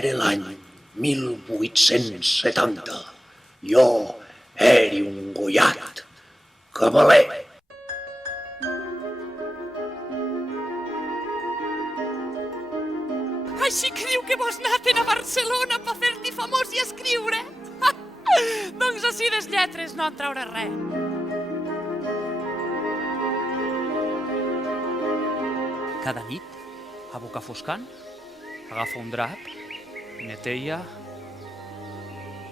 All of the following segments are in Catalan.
Era l'any 1870. Jo era un gollat, cavaler. Així que diu que vos naten a Barcelona per fer-t'hi famós i escriure? Doncs així les lletres no en trauré res. Cada nit, a boca foscant, agafa un drap, neteia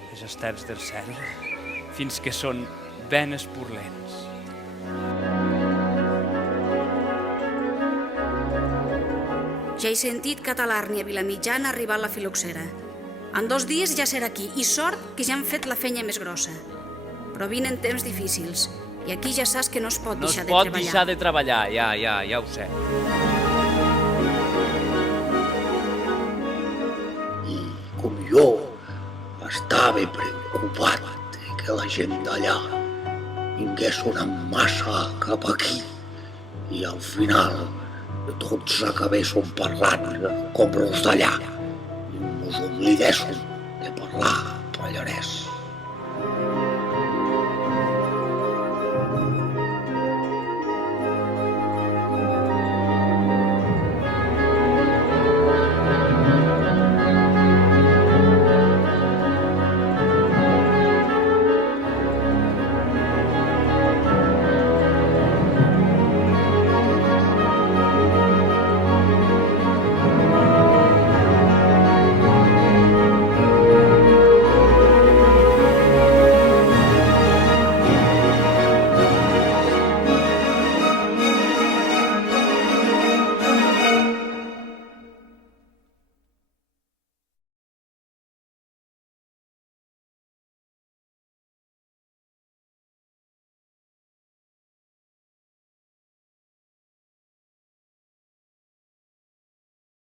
les estels del cel fins que són ben espurlents. Ja he sentit que a Talarn i a Vilamitjana ha arribat la filoxera. En 2 dies ja serà aquí, i sort que ja han fet la fenya més grossa. Però vinen temps difícils, i aquí ja saps que no es pot deixar de treballar. No es pot deixar de treballar, ja ho sé. I com jo estava preocupat que la gent d'allà vingués sonant massa cap aquí i al final tots acabéssim parlant com els d'allà i ens oblidéssim de parlar pallarès.